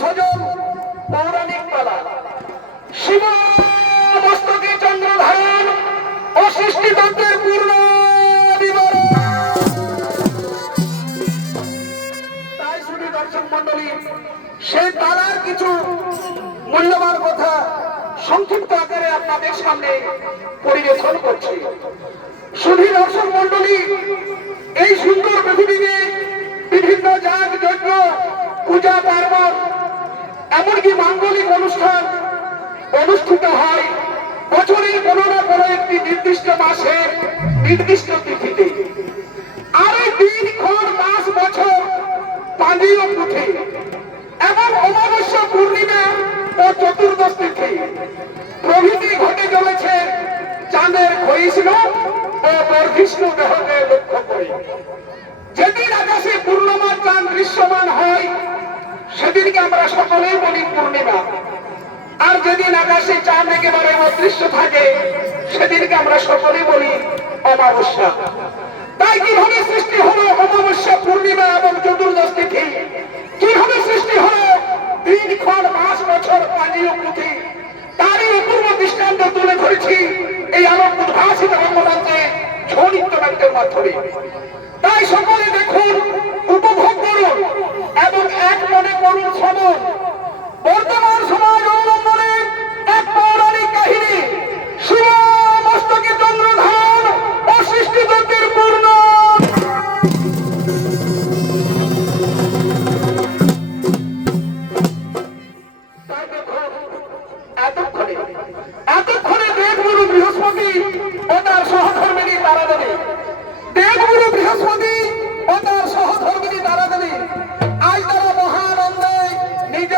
সজল পৌরাণিক পালা। শিব মস্তকে চন্দ্র ধারণ ও সৃষ্টি তত্ত্বের পূর্ণ বিবরণ। তাই শুধু দর্শক মন্ডলী, সেই পালার কিছু মূল্যবান কথা সংক্ষিপ্ত আকারে আপনাদের সামনে পরিবেশন করছি। শুধু দর্শক মন্ডলী, এই সুন্দর পৃথিবীতে বিভিন্ন যাগ যজ্ঞ, পূজা পার্বণ, এমনকি মাঙ্গলিক অনুষ্ঠান অনুষ্ঠিত হয় বছরের কোনো না কোনো একটি নির্দিষ্ট মাসে নির্দিষ্ট তিথিতে। আর এই দিনক্ষণ, মাস, বছর, পাঁজি ও পুঁথি এবং অমাবস্যা, পূর্ণিমা ও চতুর্দশ তিথি প্রভৃতি ঘটে চলেছে চাঁদের ক্ষয়িষ্ণু ও বর্ধিষ্ণু দেহকে লক্ষ্য করে। যেদিন আকাশে পূর্ণিমার চাঁদ দৃশ্যমান হয় সেদিনকে আমরা সকলেই বলি পূর্ণিমা, আর যেদিন আকাশে চাঁদ একেবারে অদৃশ্য থাকে সেদিনকে আমরা সকলেই বলি অমাবস্যা। তাই কিভাবে সৃষ্টি হলো অমাবস্যা, পূর্ণিমা এবং চতুর্দশ তিথি? কিভাবে সৃষ্টি হলো দিনক্ষণ, মাস, বছর, পাঁজি ও পুঁথি? তারই অপূর্ব দৃষ্টান্ত তুলে ধরেছি এই আলোক উদ্ভাসিত রঙ্গমঞ্চে ছৌ নৃত্য নাট্যের মাধ্যমে। তাই সকলে দেখুন, উপভোগ করুন এবং এক মনে করুন শ্রবণ। বর্তমান সমাজ অবলম্বনে এক পৌরাণিক কাহিনী, শিব মস্তকে চন্দ্র ধারণ ও সৃষ্টি তত্ত্বের পূর্ণ। এতক্ষণে দেবগুরু বৃহস্পতি ও তার সহধর্মিনী তারাদেবী, দেবগুরু বৃহস্পতি ও তার সহধর্মিনী তারাদেবী আজ তারা মহানন্দে নিজ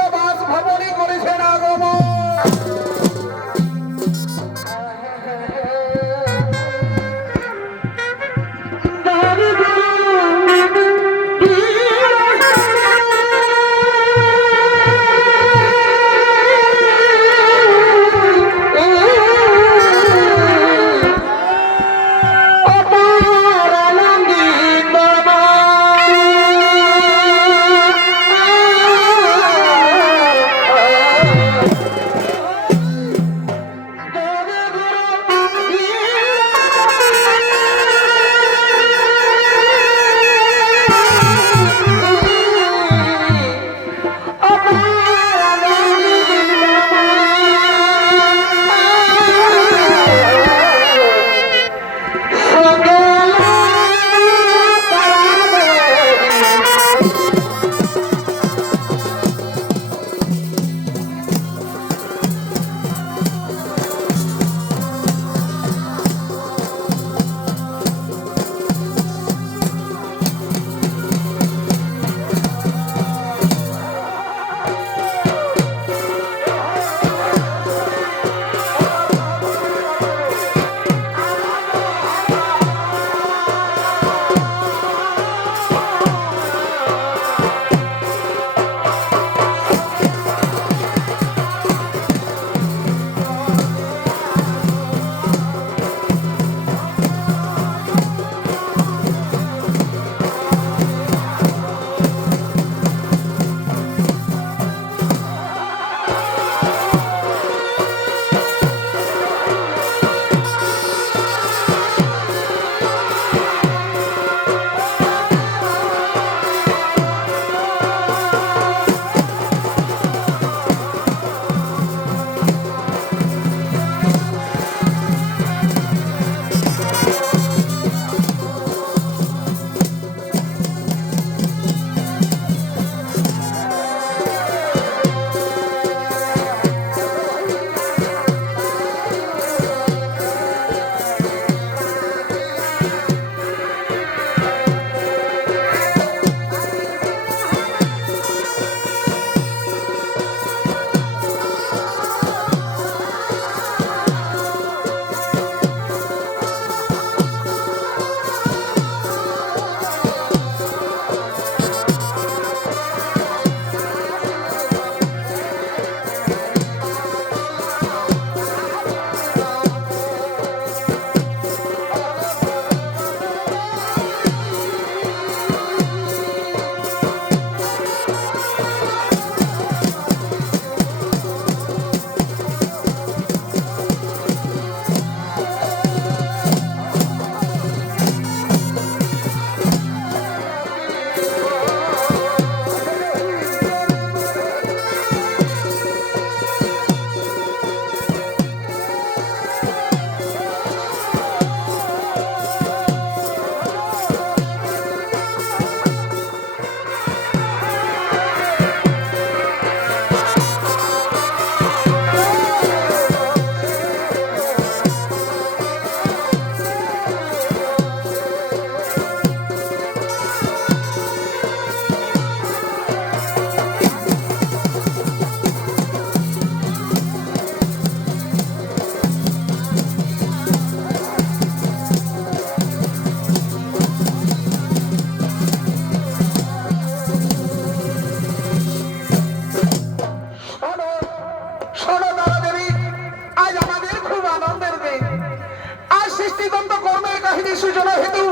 সূচনা হেতু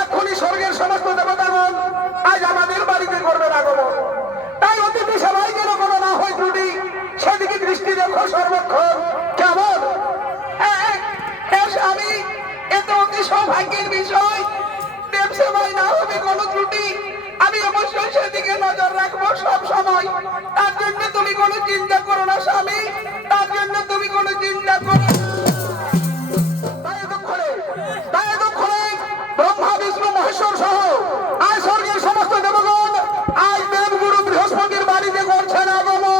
এক্ষুনি স্বর্গের সমস্ত দেবতাগণ আজ আমাদের বাড়িতে করবেন আগমন। তাই অতিথি সবাই যেন কোনো না হয় ত্রুটি, সেদিকে দৃষ্টি রেখো সর্বক্ষণ। কেমন? স্বামী, এ তো অতি সৌভাগ্যের বিষয়। দেব সেবায় না হবে কোনো ত্রুটি, আমি অবশ্যই সেদিকে নজর রাখবো সব সময়। তার জন্য তুমি কোনো চিন্তা করো না স্বামী, তার জন্য তুমি কোনো চিন্তা করো না। তাই এতক্ষণে ব্রহ্মা বিষ্ণু মহেশ্বর সহ আজ স্বর্গের সমস্ত দেবগণ আজ দেবগুরু বৃহস্পতির বাড়িতে করছেন আগমন।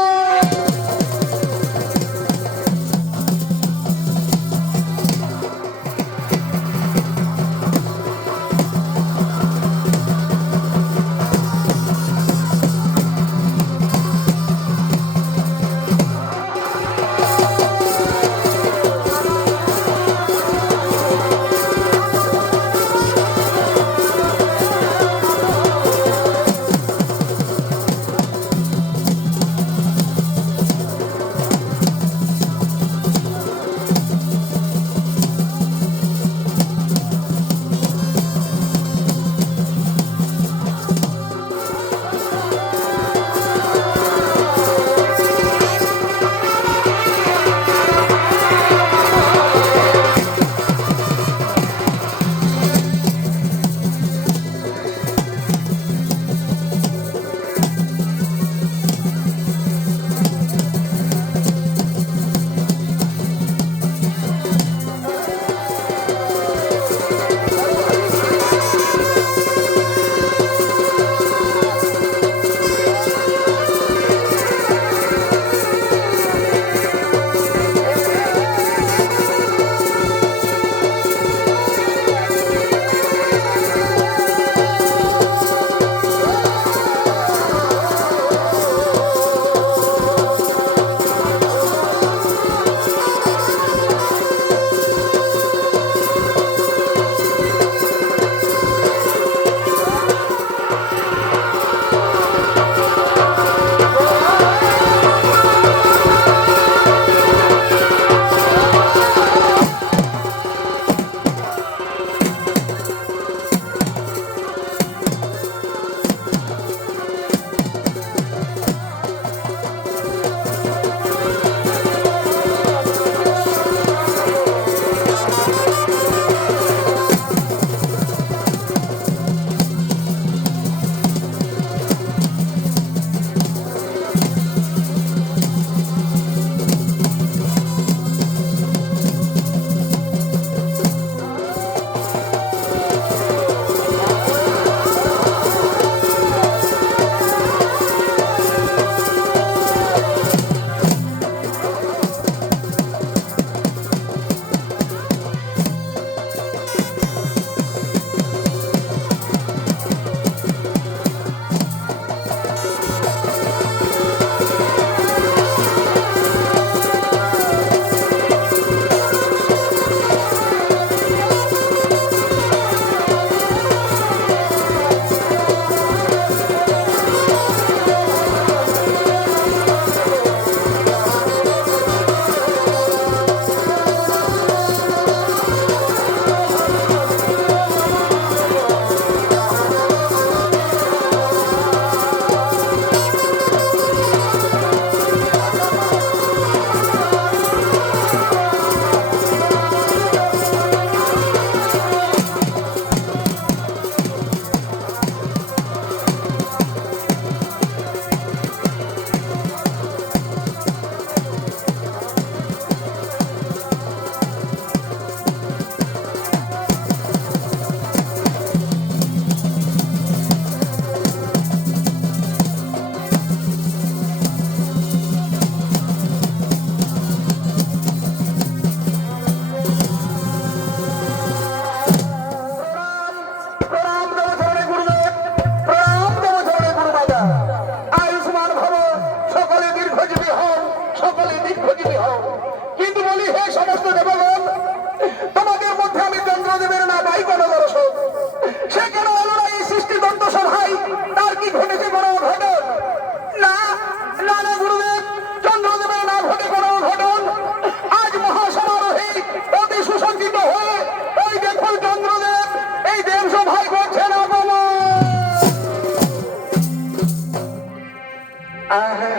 সুসজ্জিত হয়ে ওই দেখুন চন্দ্রদেব নমস্কার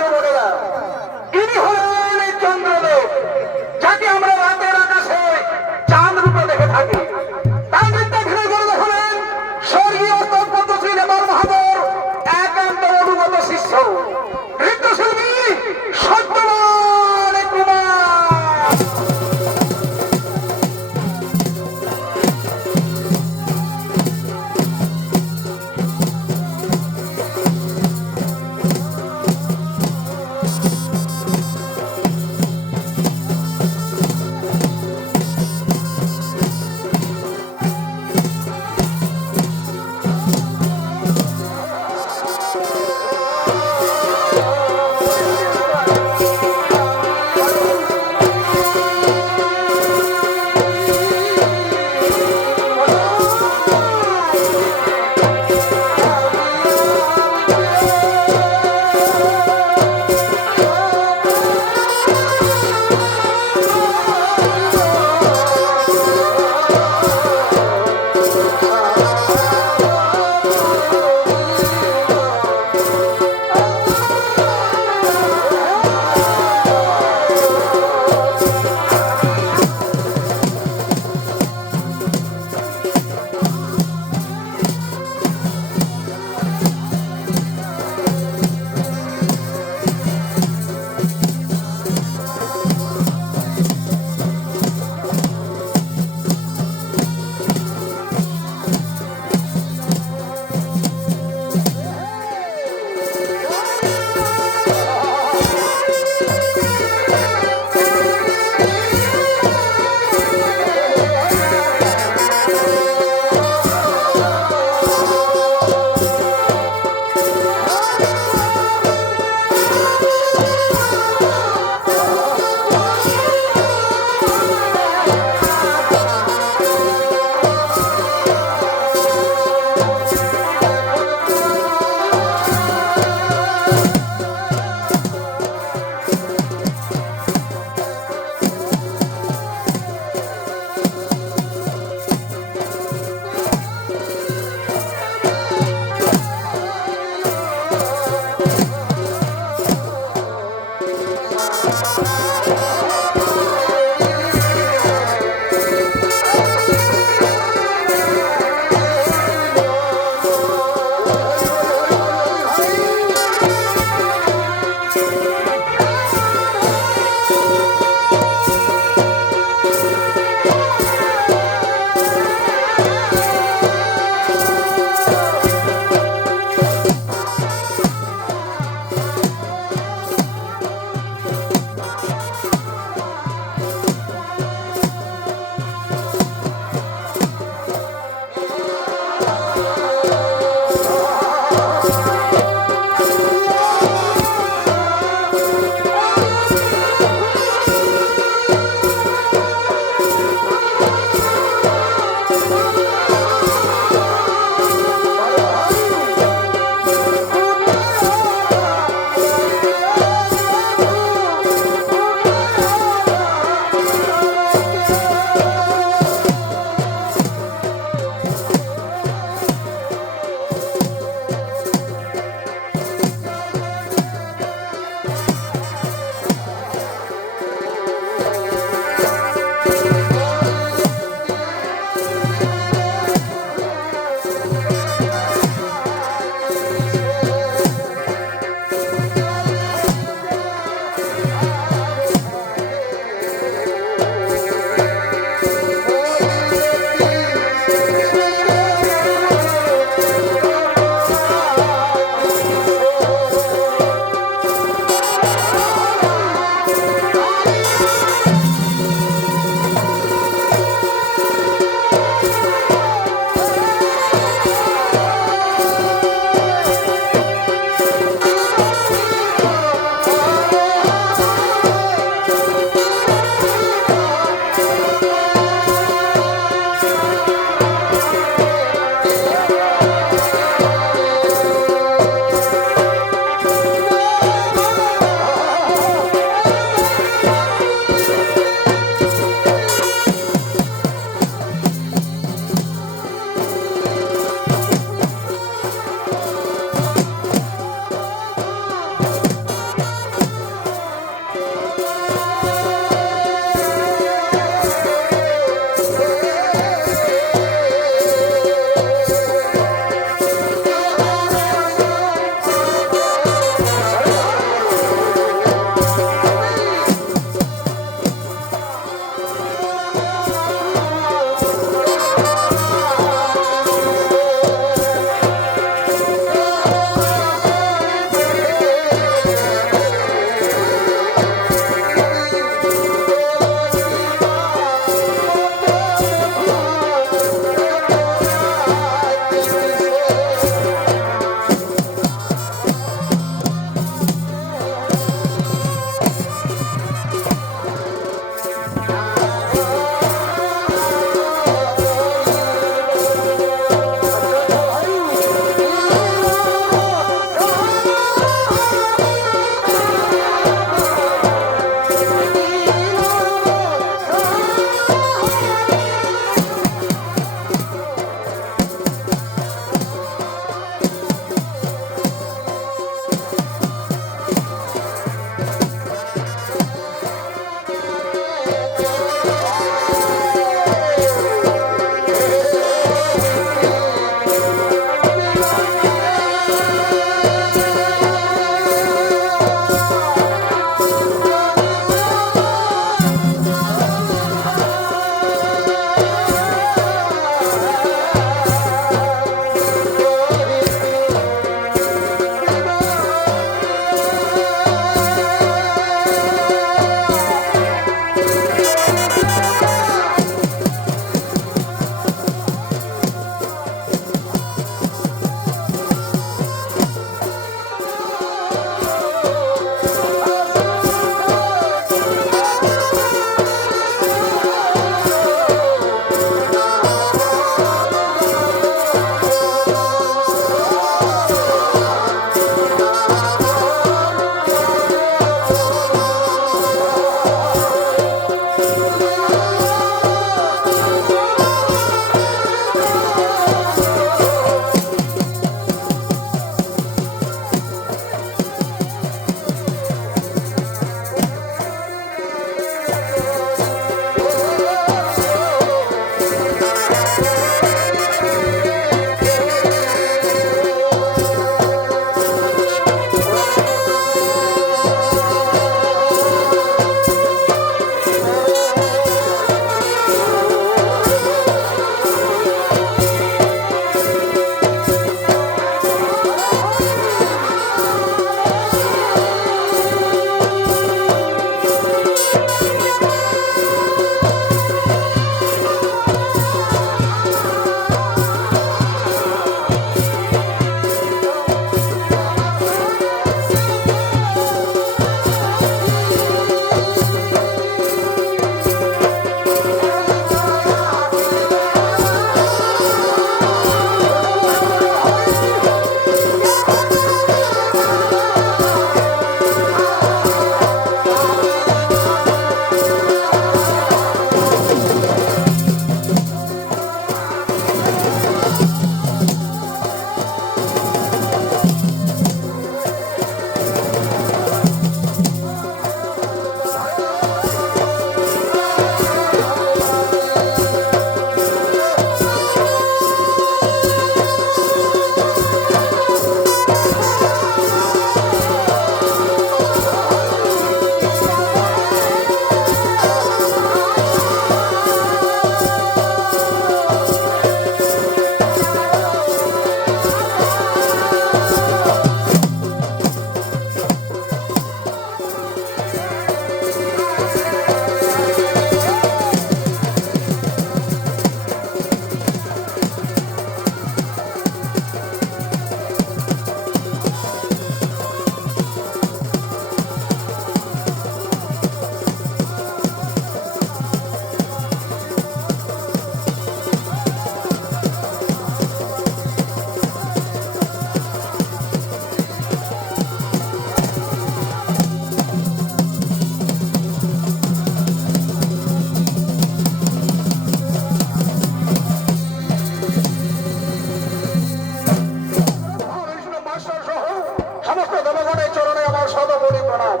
প্রণাম।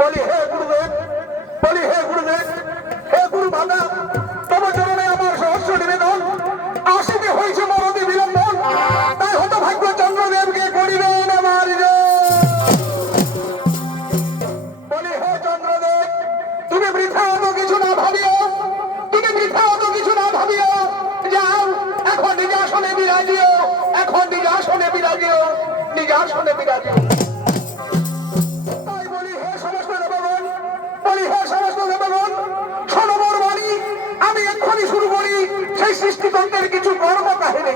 বলি হে গুরুদেব, বলি হে গুরুদেব, হে গুরু মাতা, তব চরণে আমার সহস্র নিবেদন। আসিতে হয়েছে মরদে বিলম্বন, তাই হতভাগ্য চন্দ্রদেবকে করিবেন আমার জয়। বলি হে চন্দ্রদেব, তুমি বৃথা অত কিছু না ভাবিও, তুমি বৃথা অত কিছু না ভাবিও। যাও এখন নিজ আসনে বিরাজিও, এখন নিজ আসনে বিরাজিও, নিজ আসনে বিরাজিও। তাই বলি হে সমস্ত দেবগণ, বলি হে সমস্ত দেবগণ, শোনো মোর বাণী। আমি এক্ষুনি শুরু করি সেই সৃষ্টিতন্ত্রের কিছু গর্ব কাহিনী।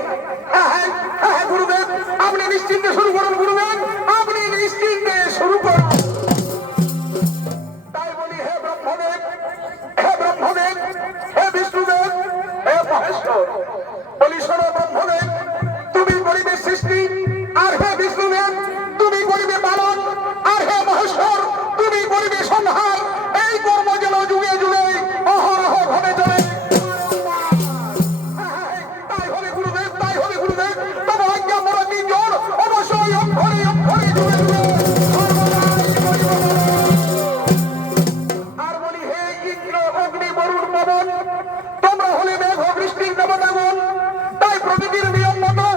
হ্যাঁ হ্যাঁ হ্যাঁ গুরুদেব, আপনি নিশ্চিন্তে শুরু করুন গুরুদেব, আপনি নিশ্চিন্তে শুরু করুন। তাই বলি হে ব্রহ্মদেব, হে ব্রহ্মদেব, হে বিষ্ণুদেব, হে মহেশ্বর, বলি শোনো ব্রহ্মদেব, তুমি করিবে সৃষ্টি, আর হে বিষ্ণুদেব তুমি করিবে পালন, আর হে মহেশ্বর তুমি করিবে সংহার। এই কর্ম যেন যুগে যুগে অহরহ ঘটে চলে। তাই হবে গুরুদেব, তাই হবে গুরুদেব, তবে আজ্ঞা মোরা তিনজন অবশ্যই অক্ষরে অক্ষরে যুগে যুগে সর্বদাই করিব। আর বলি হে ইন্দ্র অগ্নি বরুণ পবন, তোমরা হলে মেঘ বৃষ্টির দেবতাগণ। তাই প্রকৃতির নিয়ম মতো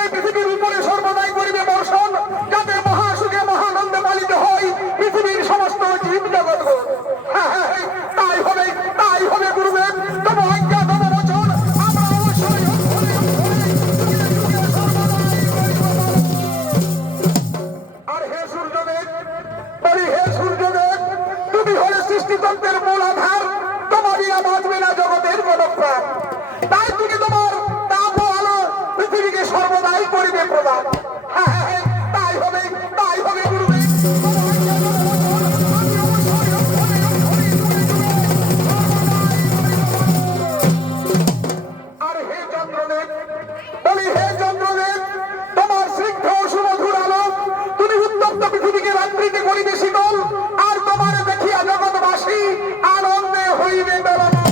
এই পৃথিবীর উপরে সর্বদাই করিবে বর্ষণ, যাতে মহাসুখে মহানন্দে পালিত হয় পৃথিবীর সমস্ত জীব জগৎ। তাই হবে গুরুদেব, তব আজ্ঞা তব বচন আমরা অবশ্যই অক্ষরে অক্ষরে যুগে যুগে সর্বদাই করিব। আর হে সূর্যদেব, বলি হে সূর্যদেব, তুমি হলে সৃষ্টিতন্ত্রের মূল আধার, তোমার বিনা বাঁচবে না জগতের কোন প্রাণ। তাই তুমি তোমার তাপ ও আলো পৃথিবীকে সর্বদাই করিবে প্রদান। হ্যাঁ হ্যাঁ হ্যাঁ, তাই হবে গুরুদেব, তব আজ্ঞা তব বচন আমি অবশ্যই অক্ষরে অক্ষরে যুগে যুগে সর্বদাই করিব। আর হে চন্দ্রদেব, বলি হে চন্দ্রদেব, তোমার স্নিগ্ধ সুমধুর আলো তুমি উত্তপ্ত পৃথিবীকে রাত্রিতে করিবে শীতল, আর তোমার দেখিয়া জগৎবাসী আনন্দে হইবে বেলনা।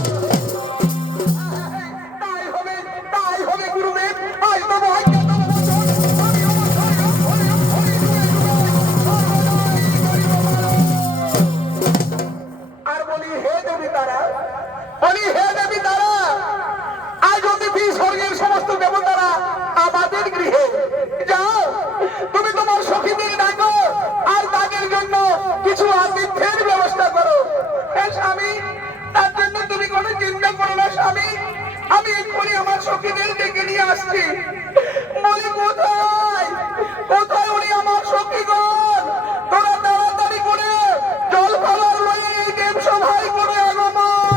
তাই হবে গুরুদেব, আজ তব আজ্ঞা তব বচন আমি অবশ্যই অক্ষরে অক্ষরে যুগে যুগে সর্বদাই করিব। আর বলি হে দেবী তারা, বলি হে দেবী তারা, আজ অতিথি স্বর্গের সমস্ত দেবতারা আমাদের গৃহে। যাও তুমি তোমার সখীদের ডাকো, আর তাদের জন্য কিছু আতিথ্যের ব্যবস্থা করো। হ্যাঁ স্বামী, তার জন্য তুমি কোনো চিন্তা করো না স্বামী, আমি এক্ষুনি আমার সখীদের ডেকে নিয়ে আসছি। বলি কোথায় কোথায় উনি আমার সখীগণ, তোরা তাড়াতাড়ি করে জল খাবার লয়ে এই দেব সভায় করে আগমন।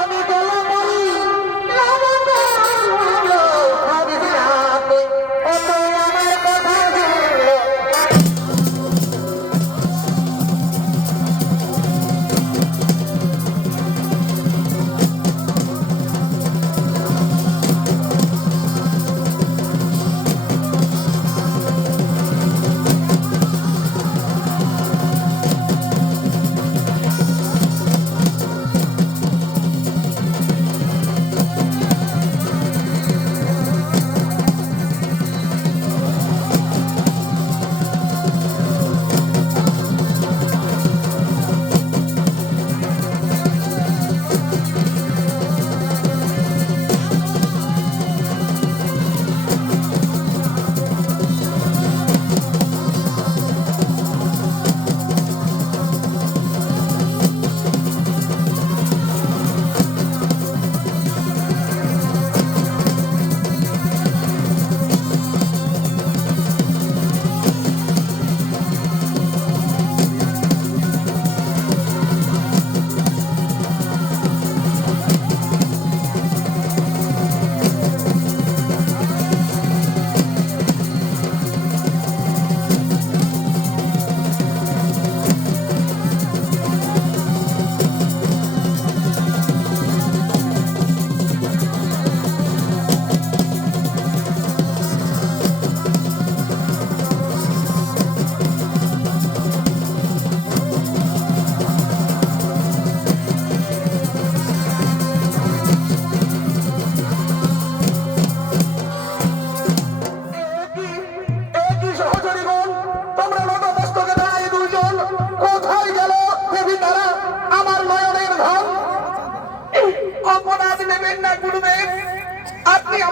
আমি বলা বলি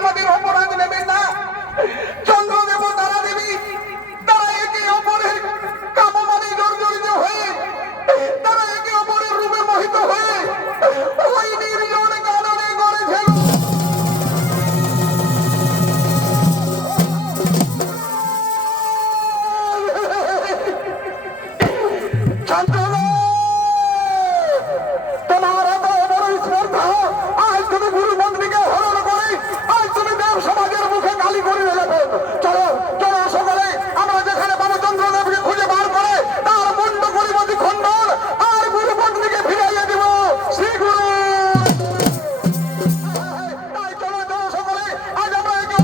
কোনোদিন অপরাধ নেবেন না। চন্দ্রদেব তারা দেবী তারা একে অপরের কামমানে জর্জরিত হয়ে তারা একে অপরের রূপে মোহিত হয়ে ওই নির্জন কাননে করেছিল। তোমার এত বড় স্পর্ধা, আজ তুমি গুরু মন্ত্রীকে হরণ করে আজ তুমি দেব সমাজের মুখে গালি করে যাবে। চলো চলো সকলে আমরা যেখানে পাবো চন্দ্রদেবকে খুঁজে বার করে তার মুন্ড করিমতি খণ্ডন আর গুরু মন্ত্রীকে ফিরাইয়া দিব শ্রী গুরু। তাই চলো চলো সকলে আজ আমরা একে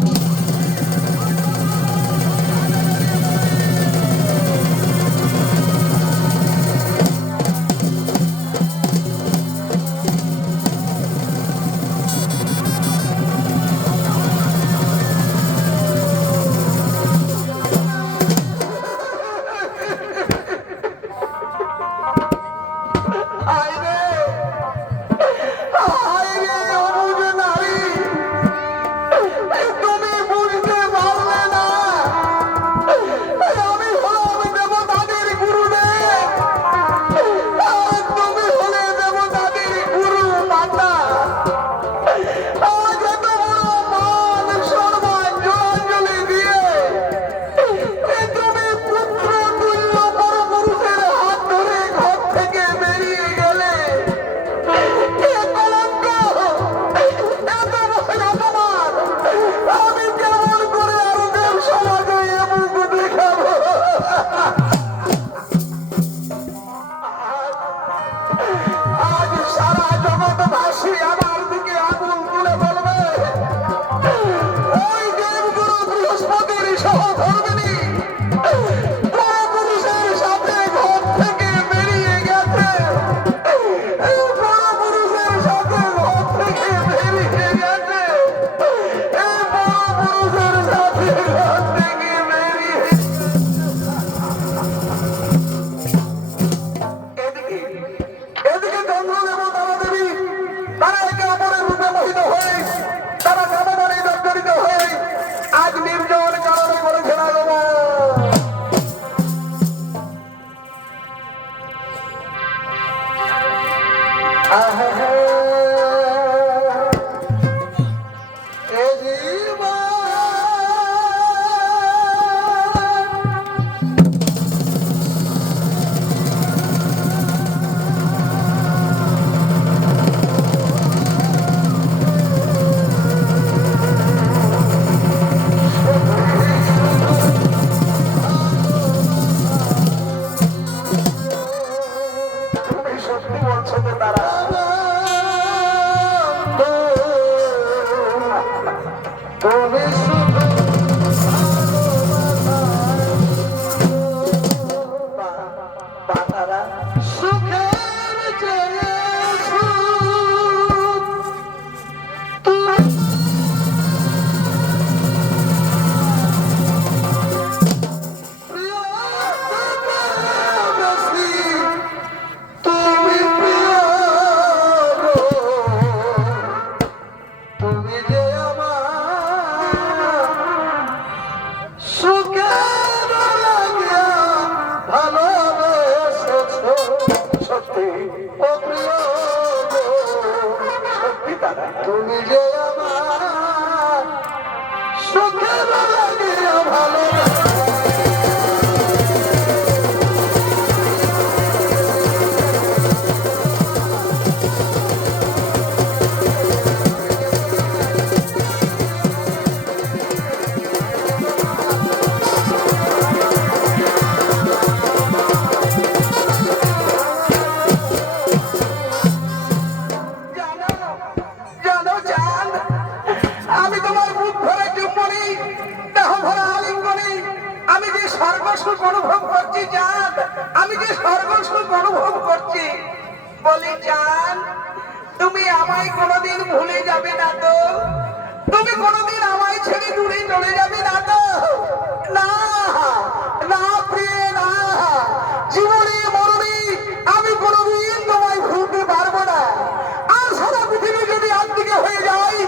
তুমি যে আমার সুখের লাগিয়া ভালো স্বর্গসুখ অনুভব করছি জান, আমি যে স্বর্গসুখ অনুভব করছি। বলি জান, তুমি আমায় কোনোদিন ভুলে যাবে না তো? তুমি কোনোদিন আমায় ছেড়ে দূরে চলে যাবে না তো? না না প্রিয় না, জীবনে মরণে আমি কোনোদিন তোমায় ভুলতে পারবো না। আর সারা পৃথিবী যদি একদিকে হয়ে যায়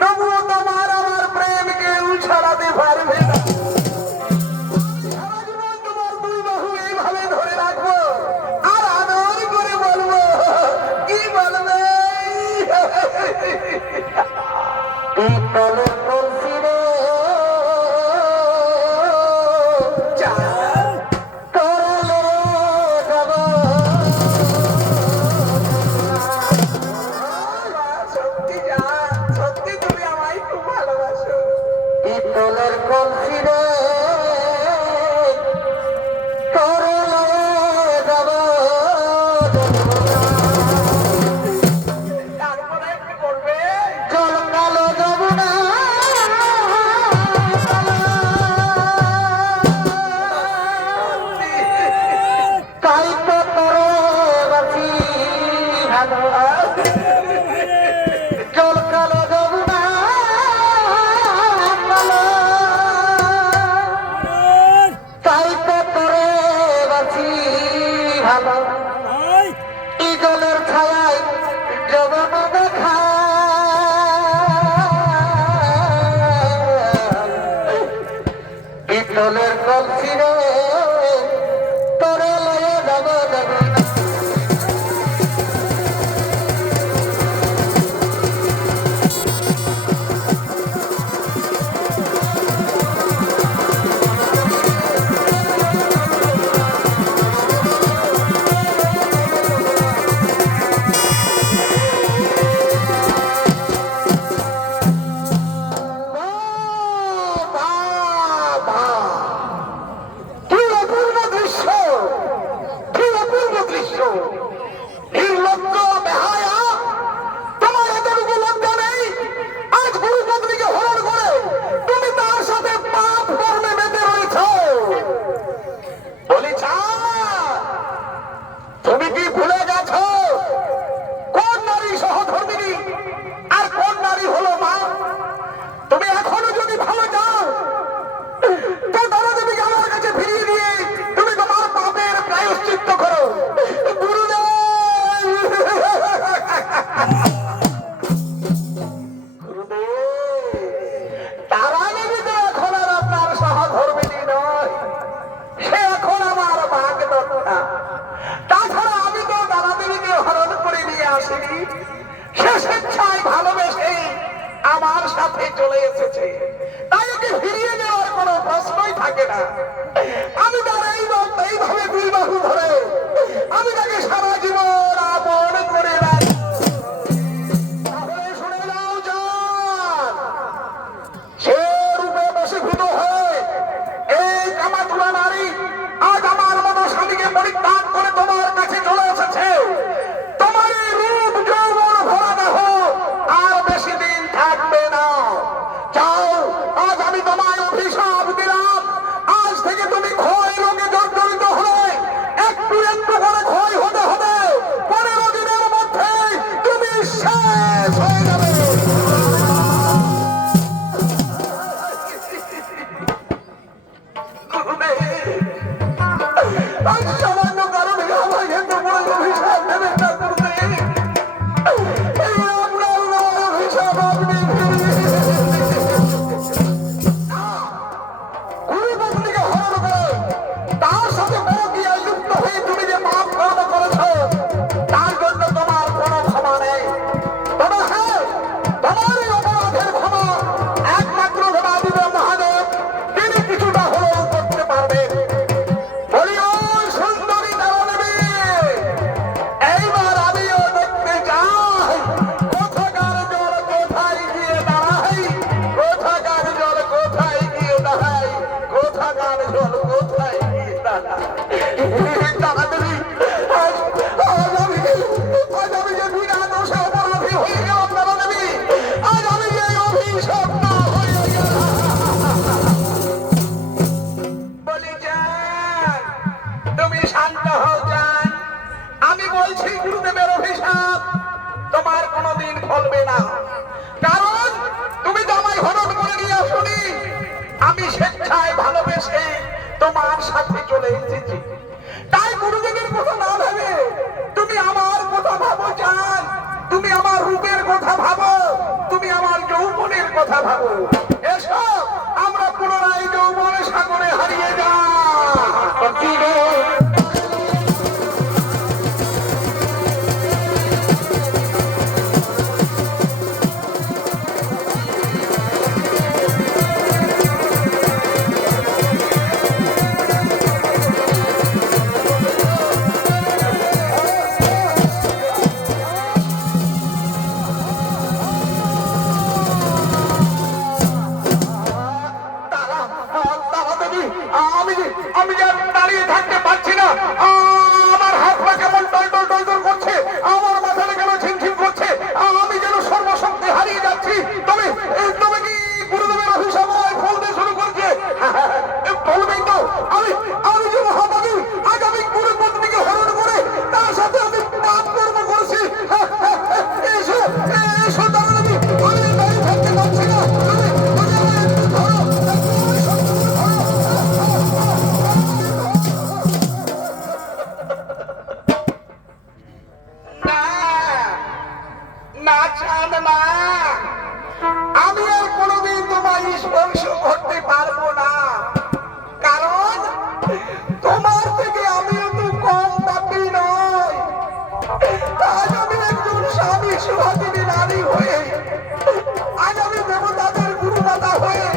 তবুও তোমার আমার জলের কলসি রে তোরে লয়ে যাব তারপরে কি করবে? জল কালো যাব না তাই তো তোরে বাঁচি ভালো জল কালো যাব না তাই তো তোরে বাঁচি ভালো এই জলের ছায়ায় জবান দেখা পিতলের কলসি রে তোরে লয়ে যাব যাব না কি অপূর্ব দৃশ্য, কি অপূর্ব দৃশ্য। নির্লজ্জ বেহায়া, তোমার এতটুকু লজ্জা নেই? আজ গুরু পত্নীকে হরণ করে তুমি তার সাথে পাপ কর্মে মেতে রয়েছ। বলি চাঁদ, তুমি কি ভুলে গেছ কোন নারী সহধর্মিনী আর কোন নারী হলো মা? তুমি এখনো যদি ভালো যাও তো তারা দেবীকে আমার কাছে ফিরিয়ে দিয়ে তুমি তোমার পাপের প্রায়শ্চিত্ত করো। গুরুদেব, গুরুদেব, তারা দেবী তো এখন আর আপনার সহধর্মিনী নয়, সে এখন আমার বাগদত্তা। তাছাড়া আমি তো তারা দেবীকে হরণ করে নিয়ে আসিনি, সে স্বেচ্ছায় ভালোবেসে আমার সাথে চলে এসেছে। তাই ওকে ফিরিয়ে নেওয়ার কোনো প্রশ্নই থাকে না। আমি তার এইভাবে দুই বাহু ধরে আমি তাকে সারা জীবন আপন করে রাখি। তাহলে শুনে নাও জান, সে রূপে বশীভূত হয়ে এই কামাতুরা নারী আজ আমার মনস্বামীকে পরিত্যাগ করে তোমার কাছে চলে এসেছে। তোমার এই রূপ যৌবন ভরা দেহ আর বেশি দিন থাকবে না। যাও, আজ আমি তোমায় অভিশাপ দিলাম। আজ থেকে তুমি ক্ষয় রোগে জর্জরিত হলে একটু একটু করে ক্ষয় হতে হবে। 15 দিনের মধ্যে তুমি শেষ হয়ে যাবে। আজ সামান্য কারণে আমায় এত বড় অভিশাপ দেবেন না গুরুদেব। এই আপনার নয় অভিশাপ আপনি গুরু পত্নীকে হরণ করে তার সাথে পরকীয়ায় যুক্ত হয়ে তুমি যে পাপ কর্ম করেছ তার জন্য তোমার কোনো ক্ষমা নেই। তবে হ্যাঁ, তোমার এই অপরাধের ক্ষমা একমাত্র দেবাদিদেব মহাদেব, তিনি কিছুটা হলেও করতে পারবেন। বলি ও সুন্দরী দেবদেবী, এইবার আমিও দেখতে চাই কোথাকার জল কোথায় গিয়ে দাঁড়াই, কোথাকার জল কোথায় গিয়ে দাঁড়াই, কোথাকার জল কোথায় গিয়ে দাঁড়াই। তাড়াতাড়ি আজ আমি যে বিনা দোষে অপরাধী হয়ে গেলাম দেবদেবী, আজ আমি যে অভিশপ্ত হয়ে গেলাম। বলি জান, তুমি শান্ত হও জান। আমি বলছি গুরুদেবের অভিশাপ তোমার কোনোদিন ফলবে না। কারণ তুমি তো আমায় হরণ করে নিয়ে আসনি, আমি স্বেচ্ছায় ভালোবেসে তোমার সাথে চলে এসেছি। তাই গুরুদেবের কথা না ভেবে তুমি আমার কথা ভাবো জান। তুমি আমার রূপের কথা ভাবো, তুমি আমার যৌবনের কথা ভাবো। এসো আমরা পুনরায় যৌবনের সাগরে হারিয়ে যাই। মহাদেবী, আমি আমি যে আর দাঁড়িয়ে থাকতে পারছি না, আমার হাত পা কেমন টলটল টলটল করছে, আমার মাথাটা কেন ঝিমঝিম করছে, আমি যেন সর্বশক্তি হারিয়ে যাচ্ছি। তবে তবে কি গুরুদেবের অভিশাপ আমায় ফলতে শুরু করছে? বলবেই তো, আমি আমি যে মহাদেবী আগামী গুরুপত্নীকে হরণ করে তার সাথে আমি পাপ কর্ম করছি। এসো এসো দাঁড়াবি, আমি আর দাঁড়িয়ে থাকতে পারছি না। তুমি তুমি আমায় একটু ধরো, তুমি শক্ত করে ধরো। না না চাঁদ না, আমি আর কোনোদিন তোমায় স্পর্শ করতে পারবো না, কারণ তোমার থেকে আমিও তো কম পাপী নই। আজ আমি একজন স্বামী সুহাগিনী নারী হয়ে, আজ আমি দেবতাদের গুরুমাতা হয়ে,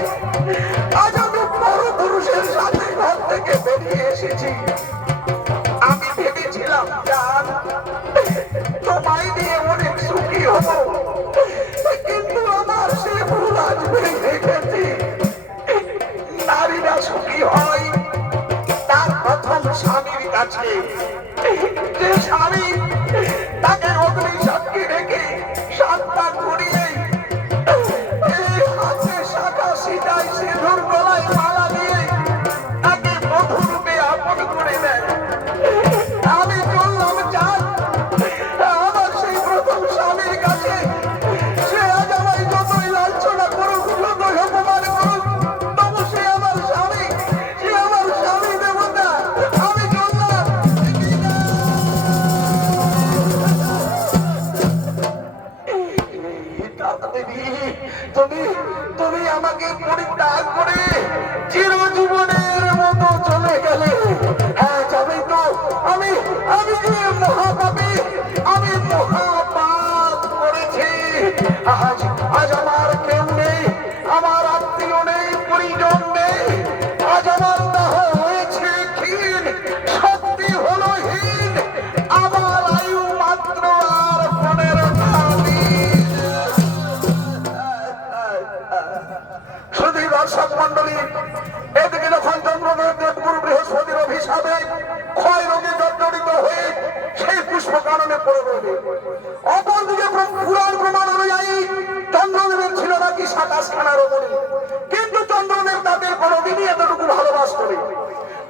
আজ আমি পরপুরুষের সাথে ঘর থেকে বেরিয়ে এসেছি। আমি ভেবেছিলাম জান তোমায় নিয়ে অনেক সুখী হবো, কিন্তু আমার সে ভুল আজ ভেঙে গেছি। নারীরা সুখী হয় তার প্রথম স্বামীর কাছে, যে স্বামী তাকে অগ্নি সাক্ষী রেখে সাতটা ঘুরিয়ে হাতে শাখা সিটাই সিঁদুর গলায় মালা দিয়ে তাকে বধূরূপে আপন করে দেয়। আমি চললাম চাঁদ আমার সেই প্রথম স্বামীর কাছে। সে আজ আমায় যতই লাঞ্ছনা করুক, যতই অপমান করুক, তবু সে আমার স্বামী, সে আমার স্বামী দেবতা। আমি চললাম। তুমি তুমি আমাকে পরিত্যাগ করে চিরজীবনের মতো চলে গেলে। হ্যাঁ যাবে তো, আমি আমি যে মহাপাপী, আমি মহাপাপ করেছি। আজ আজ আমার কেউ নেই, আমার আত্মীয় নেই, পরিজন নেই। আজ আমার দেহ হয়েছে ক্ষীণ, শক্তি হলো হীন, আমার আয়ু মাত্র আর 15টা দিন। শুধু দর্শক মন্ডলী, এদিকে যখন চন্দ্রদেব দেবগুরু বৃহস্পতির অভিশাপে ক্ষয় রোগে জর্জরিত হয়ে সেই পুষ্প কাননে পড়ে রইল, অপরদিকে পুরাণ প্রমাণ অনুযায়ী চন্দ্রদেবের ছিল নাকি 27খানা রমণী, কিন্তু চন্দ্রদেব তাদের কোনোদিনই এতটুকু ভালোবাসত না।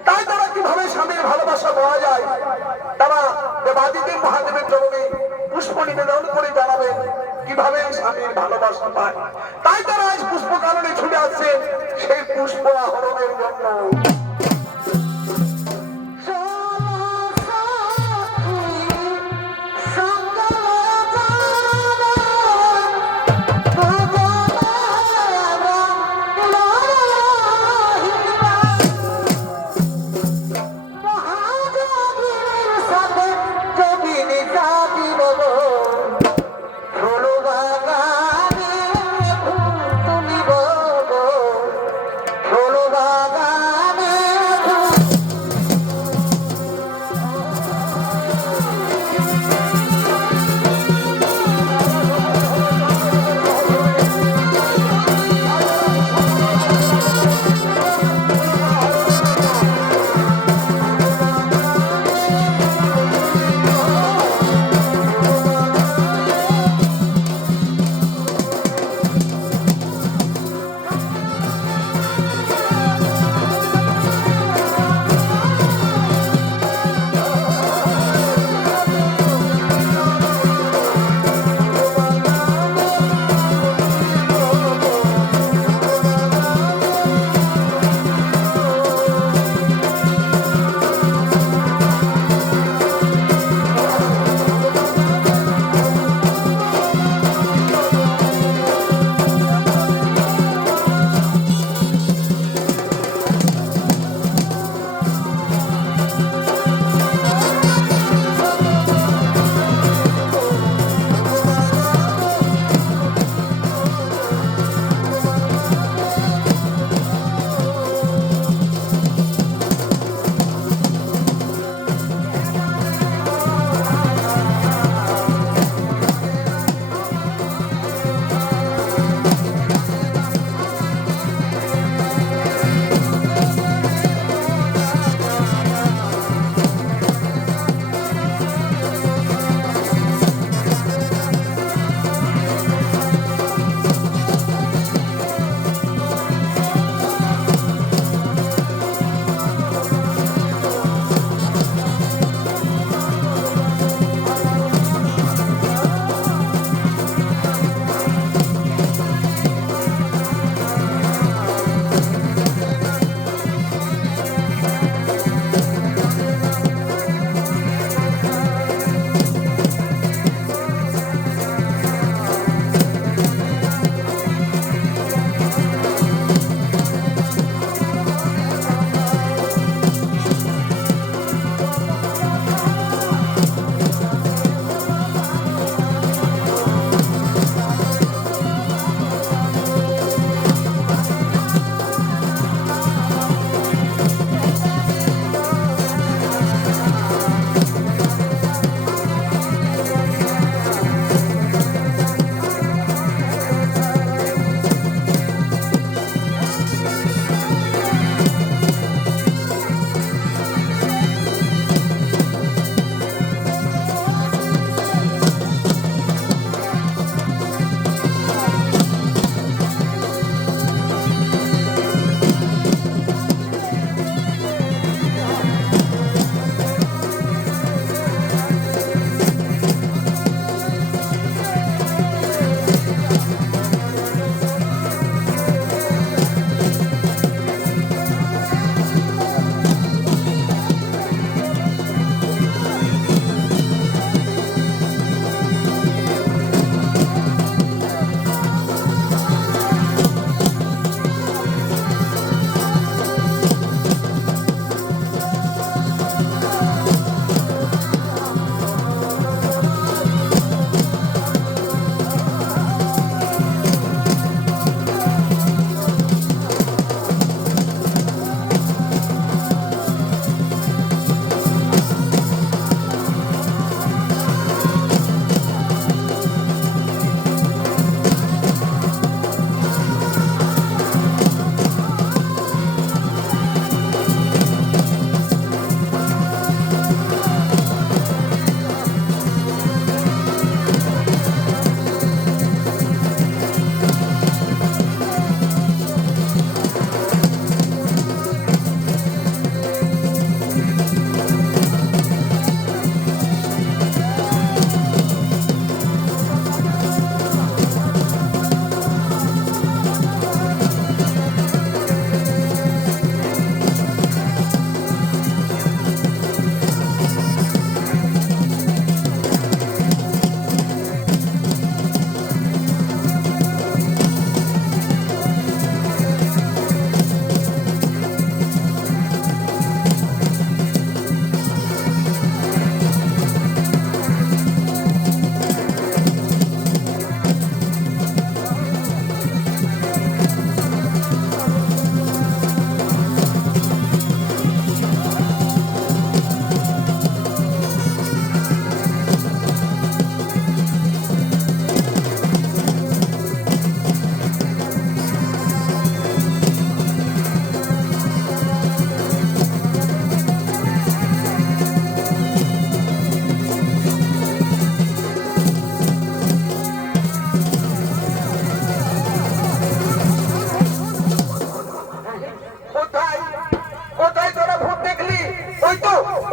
তাই তারা কিভাবে স্বামীর ভালোবাসা পাওয়া যায়, তারা দেবাদিদেব মহাদেবের চরণে পুষ্প নিবেদন করে জানাবেন কিভাবে স্বামীর ভালোবাসা পায়। তাই তারা আজ পুষ্প কাননে ছুটে আসছে সেই পুষ্প আহরণের জন্য।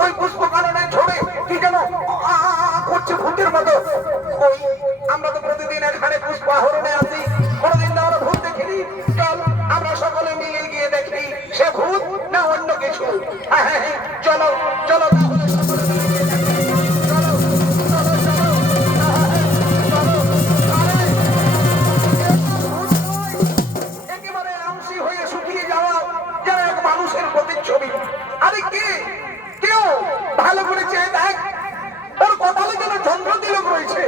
ওই পুষ্প কাননে ঝরে কি যেন করছে ভূতের মতো। ওই আমরা তো প্রতিদিন এখানে পুষ্প আহরণে আসি, কোনোদিন না আমরা ভূত দেখিনি। চল আমরা সকলে মিলে গিয়ে দেখি সে ভূত না অন্য কিছু। হ্যাঁ হ্যাঁ হ্যাঁ, চলো চলো তাহলে সকলে মিলে গিয়ে দেখি। চলো চলো চলো। একেবারে আমসি হয়ে শুকিয়ে যাওয়া যেন এক মানুষের প্রতিচ্ছবি। আরে কে কেউ ভালো করে চেয়ে দেখ, ওর কপালে যেন চন্দ্র তিলক রয়েছে।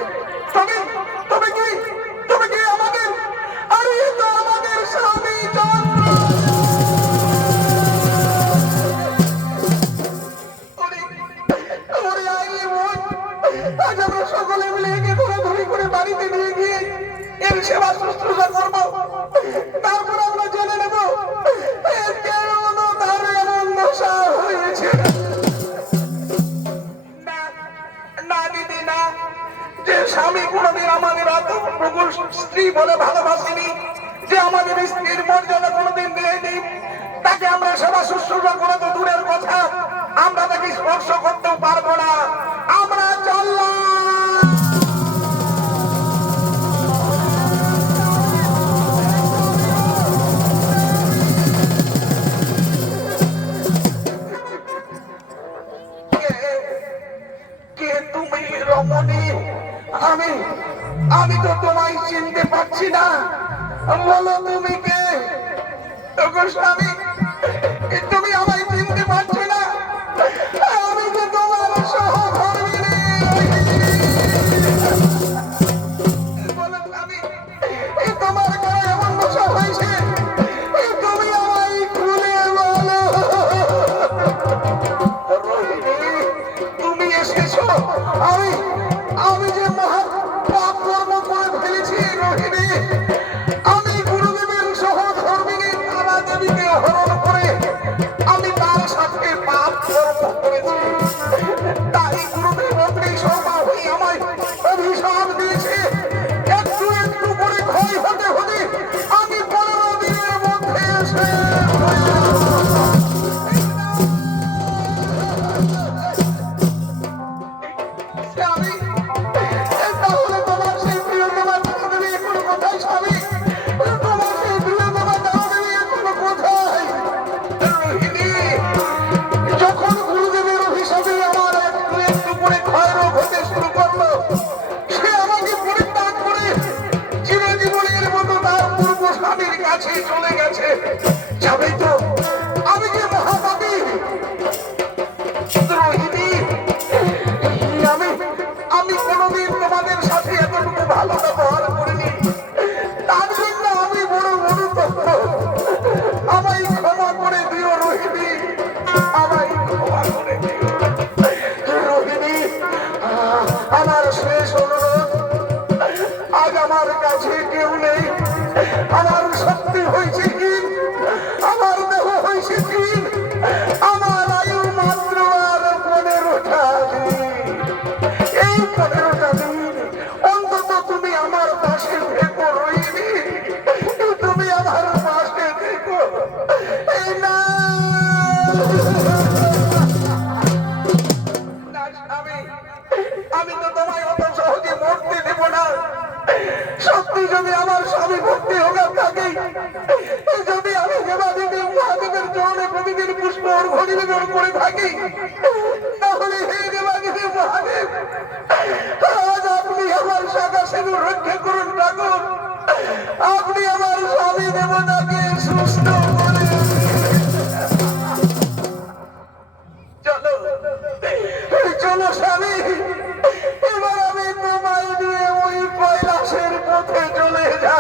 তবে তবে কি তবে কি আমাদের, আরে এ তো আমাদের স্বামী চন্দ্র। ওরে আইলে বোন, আজ আমরা সকলে মিলে একে ধরাধরি করে বাড়িতে নিয়ে গিয়ে এর সেবা শুশ্রূষা করবো। তারপর আমরা জেনে নেব এর কেন তার এমন দশা হয়েছে। না না দিদি না, যে স্বামী কোনোদিন আমাদের আত্মপ্রভুর স্ত্রী বলে ভালোবাসিনি, যে আমাদের স্ত্রীর মর্যাদা কোনোদিন দেয়নি, তাকে আমরা সেবা শুশ্রূষা করা তো দূরের কথা, আমরা তাকে স্পর্শ করতেও পারবো না। আমরা চললাম। কে তুমি রমণী? আমি আমি তো তোমায় চিনতে পারছি না, বলো তুমি কে? ওগো স্বামী, তুমি আমায় চিনতে পারছি না, আমি যে তোমার সহধর্মিণী। বলো স্বামী, তোমার গায়ে এমন দশা হয়েছে, তুমি আমায় খুলে বলো। রোহিণী, তুমি এসেছো। আমি আমি যে মহা পাপ কর্ম করে ফেলেছি রোহিণী। আমি গুরুদেবের সহধর্মিণী তারা দেবীকে হরণ করে আমি তার সাথে পাপ কর্ম করেছি। তাই গুরুদেব অগ্নি শর্মা হয়ে আমায় অভিশাপ দিয়েছে। একটু একটু করে ক্ষয় হতে হতে আমি 15 দিনের মধ্যে এসে স্বামী, তাহলে তোমার সেই প্রিয়তমা দেবী এখনো কোথায়? স্বামী, তোমার সেই প্রিয়তমা দেবী এখনো কোথায়? রোহিণী, যখন গুরুদেবের অভিশাপে আমার একটু একটু করে ক্ষয় রোগ হতে শুরু করলো, সে আমাকে পরিত্যাগ করে চিরজীবনের মতো তার পূর্ব স্বামীর কাছে চলে গেছে। যাবে তো, আমি যে মহাপাপী। রোহিণী, আমি আমি কোনোদিন তোমাদের সাথে এতটুকু ভালো ব্যবহার করিনি, তার জন্য আমি বড় অনুতপ্ত। আমায় ক্ষমা করে দিও রোহিণী, আমায় ক্ষমা করে দিও রোহিণী। আমার শেষ অনুরোধ, আজ আমার কাছে কেউ নেই, আমার শক্তি হয়েছে হীন, আমার দেহ হয়েছে হীন, আমার আয়ু মাত্র আর 15টা দিন। এই 15টা দিন অন্তত তুমি আমার পাশে থেকো রোহিণী, তুমি আমার পাশে থেকো। এই না না স্বামী, আমি তো তোমায় অত সহজে মরতে দেব না। সত্যি যদি আমার স্বামী ভক্তি হোক থাকে, যদি আমি দেবাদেবী মহাদেবের চরণে প্রতিদিন পুষ্প অর্ঘ্য নিবেদন করে থাকি, তাহলে হে দেবাদেবী মহাদেব, আজ আপনি আমার শাখা সিঁদুর রক্ষা করুন ঠাকুর। আপনি আমার স্বামী দেবতাকে সুস্থ করে চলো চলো স্বামী, এবার আমি তোমায় নিয়ে ওই কৈলাসের পথে চলে যা।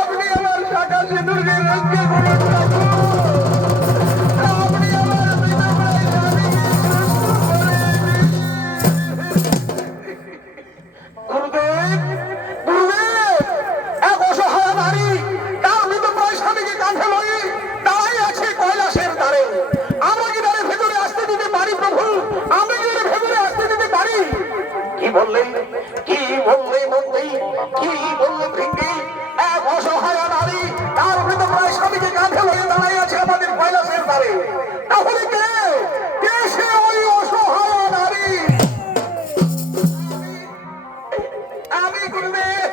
আপনি আমার শাখা সিঁদুরকে রক্ষা করুন ঠাকুর। আপনি আমার বিধবায় স্বামীকে গুরুদেব, গুরুদেব, এক অসহায় নারী তার মৃতপ্রায় স্বামীকে কাঁধে লয়ে দাঁড়াই আছে কৈলাসের দ্বারে। আমরা কি দ্বারে ভেতরে আসতে দিতে পারি প্রভু? আমরা কি দ্বারে ভেতরে আসতে দিতে পারি? কি বললে, কি বললে মন্দি, কি বললে ভৃঙ্গি? এক অসহায় নারী তার মৃতপ্রায় স্বামীকে কাঁধে লয়ে দাঁড়াই আছে আমাদের কৈলাসের দ্বারে। তাহলে কে, কে সে ওই অসহায় নারী? আমি গুরুদেব,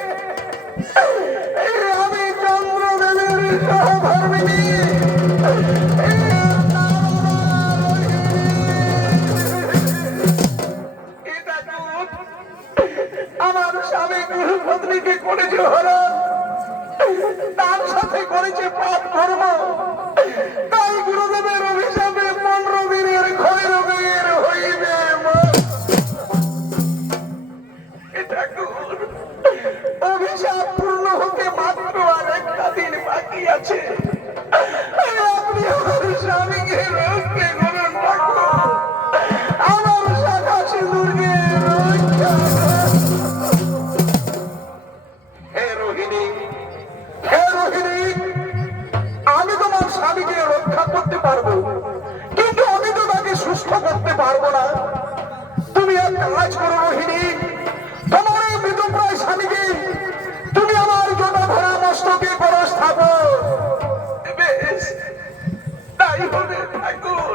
আমি চন্দ্রদেবের সহধর্মিণী আমার স্বামী গুরু পত্নীকে করেছে হরণ, তার সাথে করেছে পাপ ধর্ম। তাই গুরুদেবের অভিশাপে 15 দিনের ক্ষয় রোগের হইবে মরণ। অভিশাপ পূর্ণ হতে মাত্র আর একটা দিন বাকি আছে। আপনি আমার স্বামীকে রক্ষা করুন ঠাকুর, আমার শাখা সিঁদুরকে রক্ষা করুন। হে রোহিণী, হে রোহিণী, আমি তোমার স্বামীকে রক্ষা করতে পারবো, কিন্তু আমি তো তাকে সুস্থ করতে পারবো না। তুমি এক কাজ করো রোহিণী, তোমার এই মৃতপ্রায় স্বামীকে তুমি আমার জন্য ধরা মস্তকে করো স্থাপন। বেশ, তাই হবে ঠাকুর।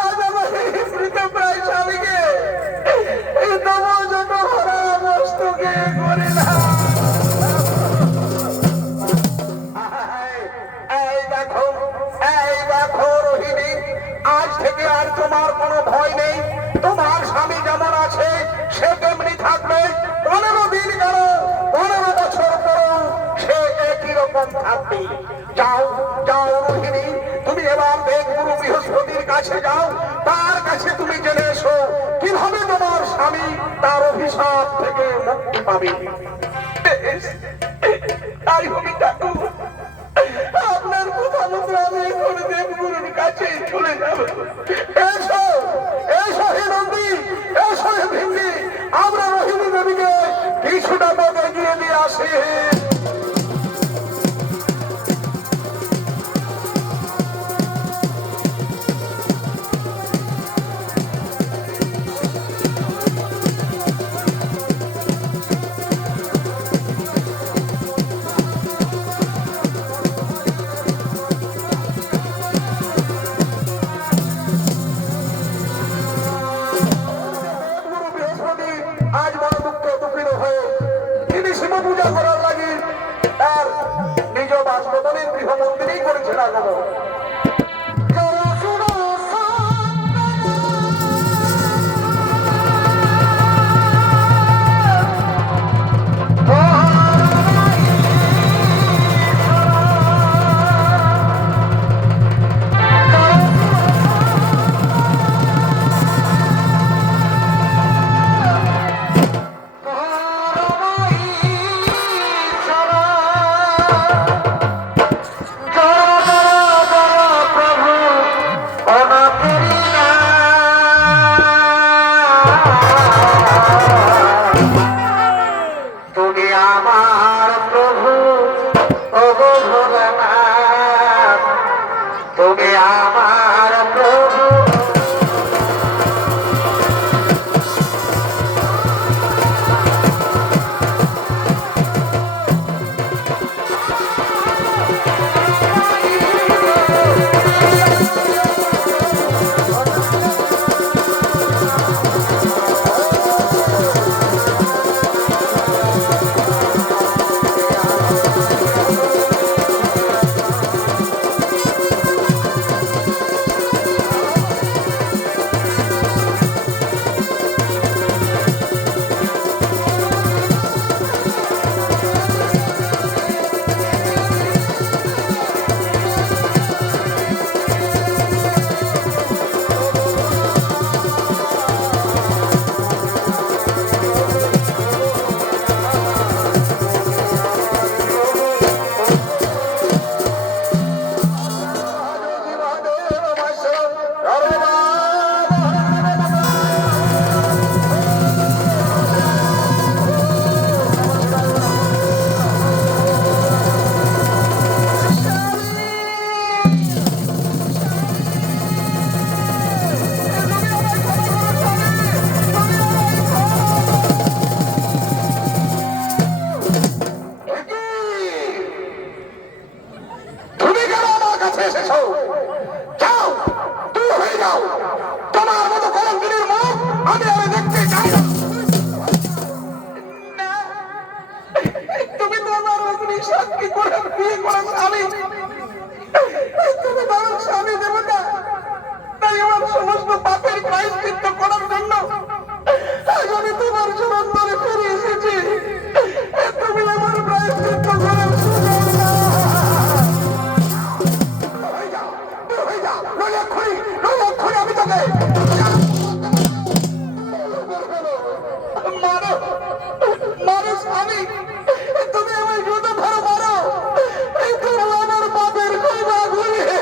আজ আমার এই মৃতপ্রায় স্বামীকে তোমার জন্য ধরা মস্তকে করে না। এই দেখো, এই দেখো রোহিণী, আজ থেকে আর তোমার কোনো ভয় নেই। তোমার স্বামী যেমন আছে সে তেমনি থাকবে। 15 দিন কেন, 15 বছর পরও সে একই রকম থাকবে। যাও, যাও রোহিণী, তুমি এবার দেবগুরু বৃহস্পতির কাছে যাও, তার কাছে তুমি জেনে এসো কিভাবে তোমার স্বামী তার অভিশাপ থেকে মুক্তি পাবে। বেশ, তাই হবে ঠাকুর। আপনার কথা মতো আমি এখন দেবগুরুর কাছে চলে যাব। এসো, এসো হে নন্দী, এসো হে ভিন্দি, আমরা রোহিণী দেবীকে কিছুটা পথ এগিয়ে দিয়ে আসি। আজ বড় দুঃখ দুঃখিত হয়ে তিনি শিব পূজা করার লাগি তার নিজ বাসভবনের গৃহ মন্দিরেই করেছেন আগমন। এসেছো, যাও দূর হয়ে যাও। তোমার মতো কলঙ্কিনীর মুখ আমি আর দেখতে চাই না। না, তুমি তো আমার অগ্নি সাক্ষী করে বিয়ে করার স্বামী, তুমি তো আমার স্বামী দেবতা। তাই আমার সমস্ত পাপের প্রায়শ্চিত্ত করার জন্য আজ আমি তোমার চরণ ধরে ফিরে এসেছি। তুমি আমার প্রায়শ্চিত্ত করার সুযোগ দাও। হয়ে যাও, হয়ে যাও, নইলে এক্ষুনি আমি তোকে মারো, মারো স্বামী, তুমি আমায় যত ধরো মারো, তুমি আমার পাপের ক্ষমা ঘুরিয়ে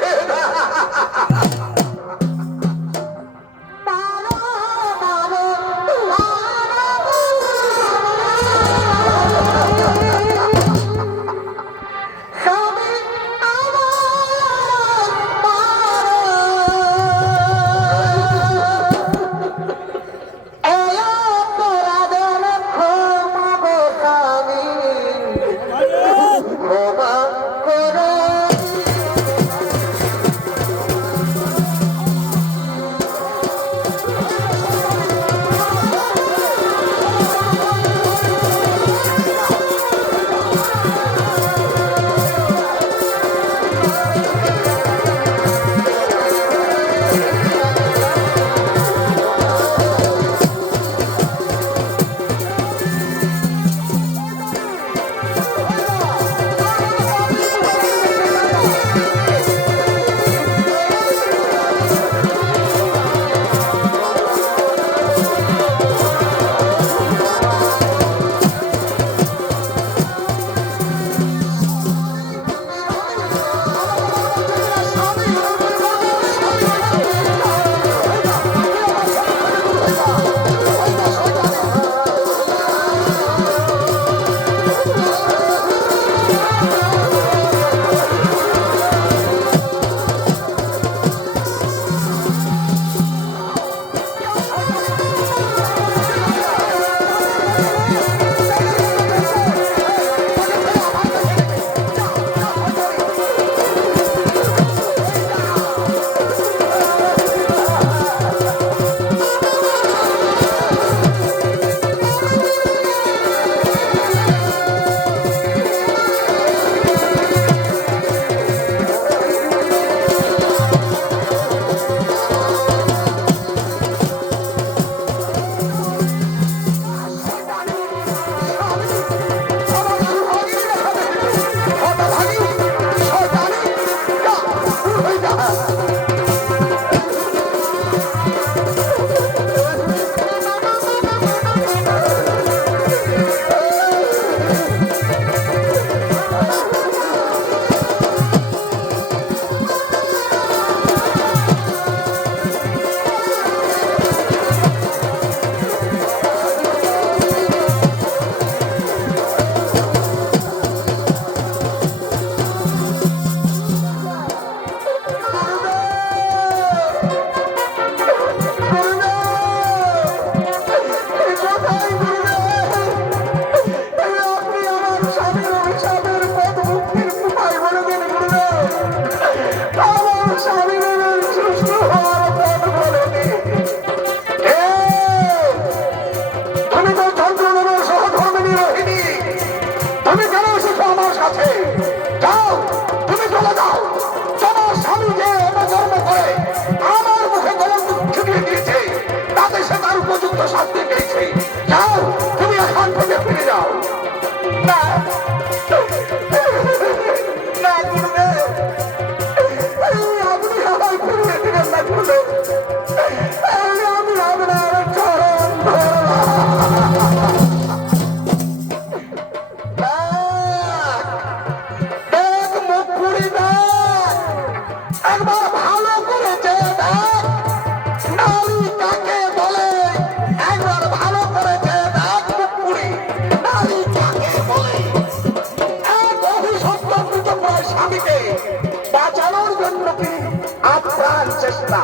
চেষ্টা।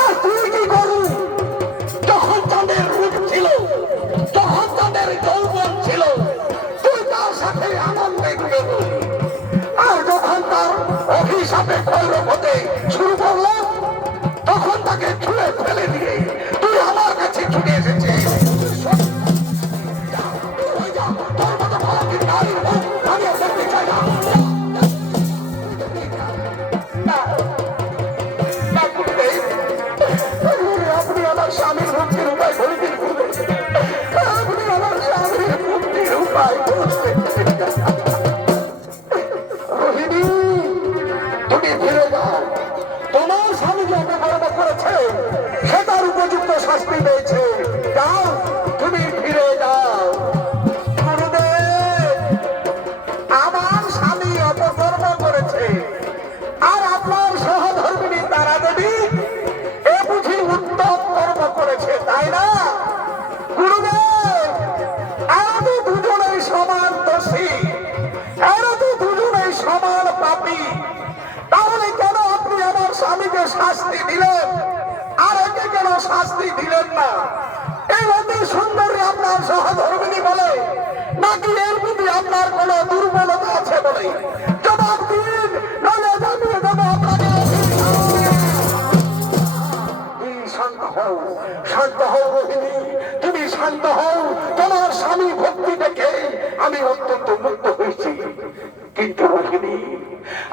আর তুই কি করু? যখন তাদের রূপ ছিল, যখন তাদের যৌবন ছিল, তুই তার সাথে আনন্দে ঘুরে, আর যখন তার অভিশাপে শুরু করলাম, তখন তাকে ছুঁড়ে ফেলে দিয়ে তুই আমার কাছে ছুটে এসেছিস। তোর মতো ভালো নারীর মুখ আমি আর দেখতে চাই না। আপনি আমার স্বামীর মুক্তির উপায় বলে দিন। আপনি আমার স্বামীর মুক্তির উপায় বলবেন। রোহিণী, তুমি ফিরে যাও। তোমার স্বামী যে অপকর্ম করেছে সেটার উপযুক্ত শাস্তি পেয়েছে। যাও, তুমি ফিরে যাও। গুরুদেব, আমার স্বামী অপকর্ম করেছে আর আপনার সহধর্মিনী তারা দেবী এ বুঝি উত্তম কর্ম করেছে, তাই না? গুরুদেব, এরা তো দুজনেই সমান দোষী, এরা তো দুজনেই সমান পাপী। তাহলে কেন আপনি আমার স্বামীকে শাস্তি দিলেন আর একে কেন শাস্তি দিলেন না? এই অতি সুন্দরী আপনার সহধর্মিনী বলে নাকি এর প্রতি আপনার কোন দুর্বলতা আছে বলে? জবাব দিন, নইলে জানিয়ে দেবো আপনাকে। শান্ত হও, শান্ত হও রোহিণী, তুমি শান্ত হও। তোমার স্বামী ভক্তি দেখে আমি অত্যন্ত মুগ্ধ হয়েছি। কিন্তু রোহিণী,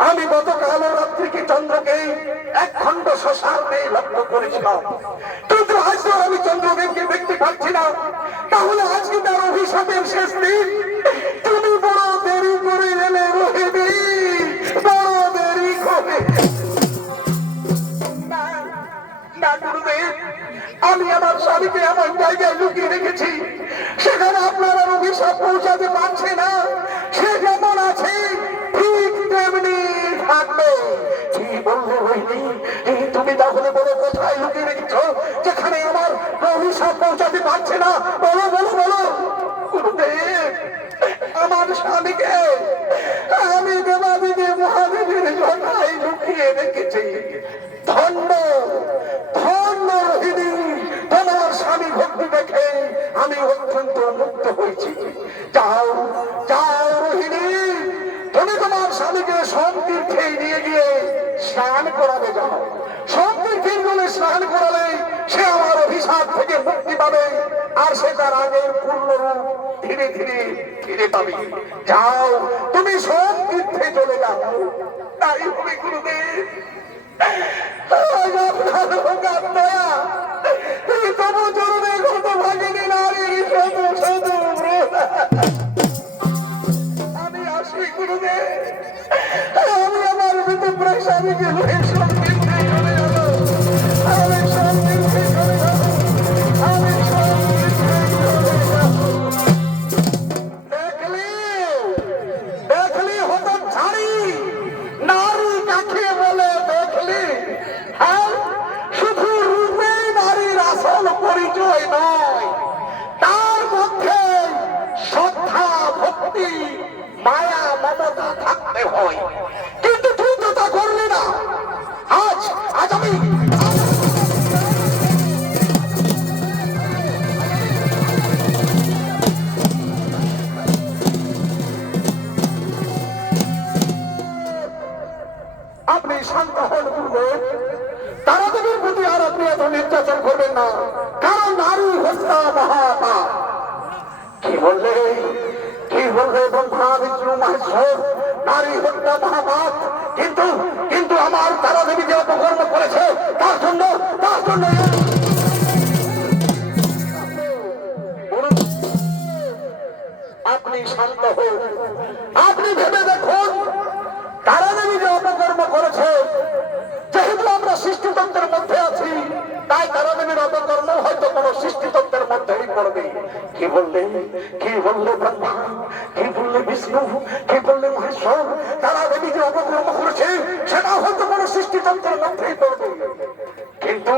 আমি গতকাল রাত্রিকে চন্দ্রকে এক খণ্ড শ্মশানে লক্ষ্য করেছিলাম, কিন্তু আজ তো আমি চন্দ্রদেবকে দেখতে পাচ্ছি না। তাহলে আজকে তার অভিশাপের শেষ দিন। তুমি বড় দেরি করে এলে রোহিণী, বড় দেরি করে। না গুরুদেব, আমি আমার স্বামীকে এমন জায়গায় লুকিয়ে রেখেছি সেখানে আপনার আর অভিশাপ পৌঁছাতে পারছে না। সে যেমন আছে ঠিক তেমনি থাকবে। কি বললে রোহিণী, তুমি তাহলে বলো কোথায় লুকিয়ে রেখেছ যেখানে আমার অভিশাপ পৌঁছাতে পারছে না? বলো বলো বলো। গুরুদেব, আমার স্বামীকে আমি দেবাদেবী মহাদেবীর জটায় লুকিয়ে রেখেছি। ধন্য ধন্য রোহিণী, তোমার স্বামী ভক্তি দেখে আমি অত্যন্ত মুগ্ধ হয়েছি। যাও যাও রোহিণী, তুমি তোমার স্বামীকে সোমতীর্থে নিয়ে গিয়ে স্নান করাবে। যাও, সোমতীর্থের জলে স্নান করালে সে আমার অভিশাপ থেকে মুক্তি পাবে আর সে তার আগের পূর্ণরূপ ধীরে ধীরে ফিরে পাবে। যাও, তুমি সোমতীর্থে চলে যাও। তাই হবে গুরুদেব। আমি আসি গুরুদেব, আমি আমার ভিতরে স্বামীকে সত্যি চলে গেল। আমি সত্যি চলে গেল। আমি দেখলি দেখলি হতো ছাড়ি নারী কাকে বলে দেখলি? হ্যাঁ, শুধু রূপেই নারীর আসল পরিচয় নয়, তার মধ্যে শ্রদ্ধা, ভক্তি, মায়া, মমতা থাকতে হয়। কিন্তু তুই তো তা করলি না। আজ আজ আমি আপনি শান্ত হন গুরুদেব। তারাদেবীর প্রতি আর আপনি এত নির্যাতন করবেন না, কারণ নারী হত্যা মহাপাপ। কি বললে ব্রহ্মা বিষ্ণু মহেশ্বর? নারী হত্যা মহাপাপ। কিন্তু কিন্তু আমার তারাদেবী যে অপকর্ম করেছে তার জন্য আপনি শান্ত হন। আপনি ভেবে দেখুন, তারাদেবী যে অপকর্ম করেছে, যেহেতু আমরা সৃষ্টিতন্ত্রের মধ্যে আছি, তাই তারাদেবীর অপকর্ম হয়তো কোন সৃষ্টিতন্ত্রের মধ্যেই পড়বে। কি বললে ব্রহ্মা, কি বললে বিষ্ণু, কি বললে মহেশ্বর? তারাদেবী যে অপকর্ম করেছে সেটা হয়তো কোন সৃষ্টিতন্ত্রের মধ্যেই পড়বে। কিন্তু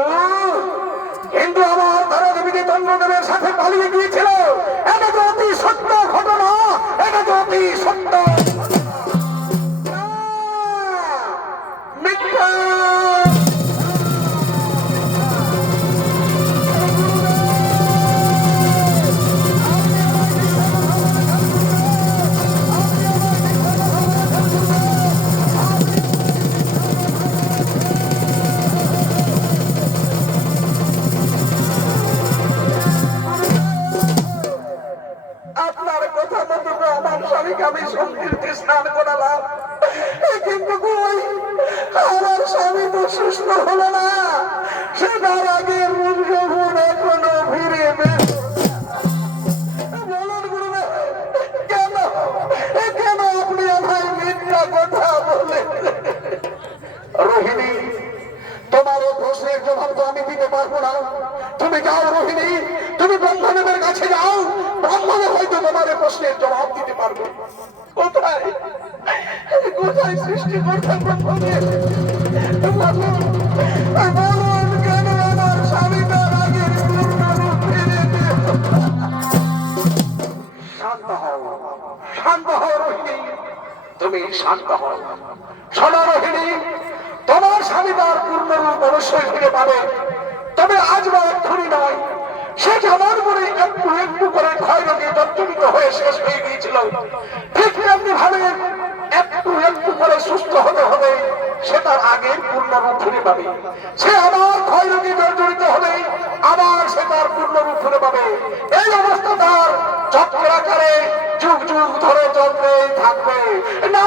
কিন্তু আমার তারাদেবী যে চন্দ্রদেবের সাথে পালিয়ে গিয়েছিল, এটা তো অতি সত্য ঘটনা, এটা তো অতি সত্য। স্নান করালাম, কিন্তু কই আমার স্বামী তো সুস্থ হলো না। সে তার আগের রূপ যখন এখনো ফিরে বলুন গুরুদেব, কেন কেন আপনি আমায় মিথ্যা কথা বলেন? রোহিণী, তোমার এই প্রশ্নের জবাব তো আমি দিতে পারবো না। তুমি যাও রোহিণী, তুমি ব্রহ্মদেবের কাছে যাও, ব্রহ্মদেব হয়তো তোমার এই প্রশ্নের জবাব দিতে পারবে। কোথায় কোথায় সৃষ্টিকর্তা ব্রহ্মদেব? বলুন বলুন, কেন আমার স্বামী তার আগের পূর্ণ রূপ ফিরে পেল? শান্ত হও, শান্ত হও রোহিণী, তুমি শান্ত হও। শোনো রোহিণী, তোমার স্বামী তার পূর্ণরূপ অবশ্যই ফিরে পাবে, তবে আজ বা এক্ষুনি নয়। সে যেমন করে একটু একটু করে ক্ষয় রোগে জর্জরিত হয়ে শেষ হয়ে গিয়েছিল, ঠিক তেমনি ভাবে একটু একটু করে সুস্থ হতে হবে, সে তার আগের পূর্ণরূপ ফিরে পাবে। সে আবার ক্ষয় রোগে জর্জরিত হবে, আবার সে তার পূর্ণরূপ ফিরে পাবে। এই অবস্থা তার চক্রাকারে যুগ যুগ ধরে চলতেই থাকবে। না,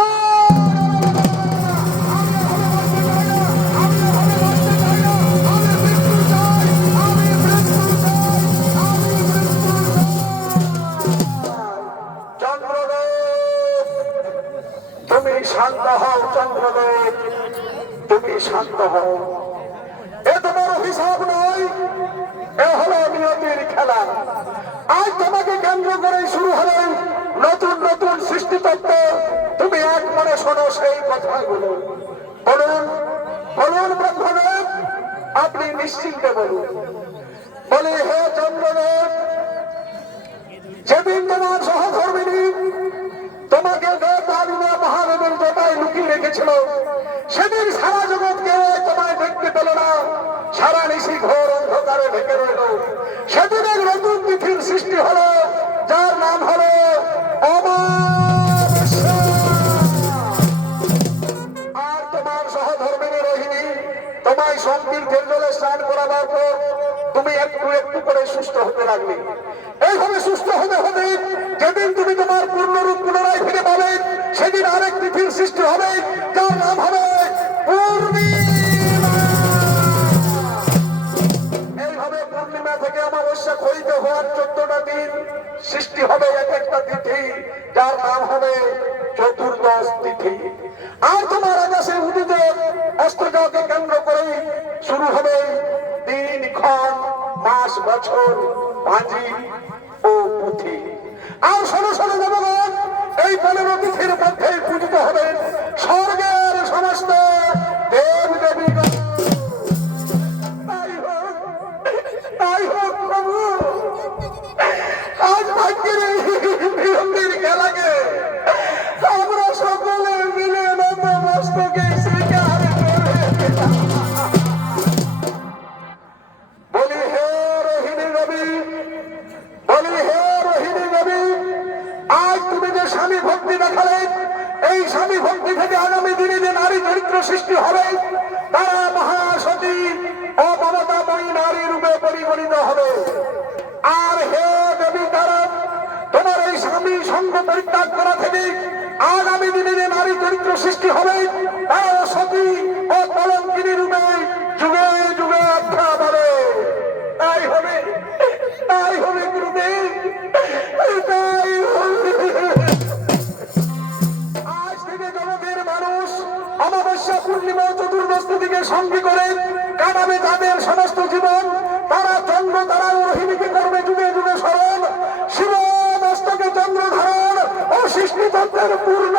তুমি শান্ত হও চন্দ্রদেব, তুমি শান্ত হও। এ তোমার হিসাব নয়, এ হলো নিয়তির খেলা। আজ তোমাকে কেন্দ্র করে শুরু হলো নতুন নতুন সৃষ্টিতত্ত্ব। তুমি এক মনে শোনো সেই কথাগুলো। বলুন বলুন ব্রহ্মদেব, আপনি নিশ্চিন্তে বলুন। বলি হে চন্দ্রদেব, যেদিন তোমার সহধর্মিনী তোমাকে মহাদেবের জটায় লুকিয়ে রেখেছিল, সেদিন সারা জগৎ কেউ তোমায় দেখতে পেল না, সারা নিশি ঘোর অন্ধকারে ঢেকে রইল। সেদিন এক নতুন তিথির সৃষ্টি হলো, যার নাম হলো অমাবস্যা। আর তোমার সহধর্মিনী রোহিণী তোমায় সংতীর্থের জলে স্নান করাবার পর তুমি একটু একটু করে সুস্থ হতে লাগবে। এইভাবে সুস্থ হতে হতে যেদিন তুমি তোমার পূর্ণরূপ পুনরায় ফিরে পাবে, সেদিন আরেক তিথির সৃষ্টি হবে, যার নাম হবে পূর্ণিমা। এইভাবে পূর্ণিমা থেকে অমাবস্যা ক্ষয়িত হওয়ার 14টা দিন সৃষ্টি হবে এক একটা তিথি, যার নাম হবে চতুর্দশ তিথি। আর তোমার আকাশে উদিত অস্তজকে কেন্দ্র করে শুরু হবে দিন, ক্ষণ, মাস, বছর, পাঁজি ও পুঁথি। আর শোনো শোনো দেবগণ, এই 15 তিথির মধ্যে পূজিত হবেন স্বর্গের সমস্ত দেব দেবীগণ। তাই হোক প্রভু, আজ ভাগ্যের এই বিলম্বের খেলাকে আমরা সকলে মিলে নতমস্তকে স্বীকার করে দিলাম। বলি হে রোহিণী দেবী, বলি হে রোহিণী দেবী, আজ তুমি যে স্বামী ভক্তি দেখালে, এই স্বামী ভক্তি থেকে আগামী দিনে যে নারী চরিত্র সৃষ্টি হবে, তারা মহাসতী ও মমতাময়ী নারী রূপে পরিগণিত হবে। আর হে দেবী তারা, তোমার এই স্বামী সঙ্গ পরিত্যাগ করা থেকে আগামী দিনে যে নারী চরিত্র সৃষ্টি হবে, তারা সতী ও কলঙ্কিনী রূপে যুগে যুগে আখ্যা পাবে। তাই হবে, তাই হবে গুরুদেব, তাই হবে। আজ থেকে জগতের মানুষ অমাবস্যা, পূর্ণিমা, চতুর্দশ তিথিকে সঙ্গী করে কাটাবে তাদের সমস্ত জীবন। তারা চন্দ্র, তারা রোহিণীকে করবে যুগে যুগে স্মরণ। শিব মস্তকে চন্দ্র ধারণ ও সৃষ্টিতত্ত্বের পূর্ণ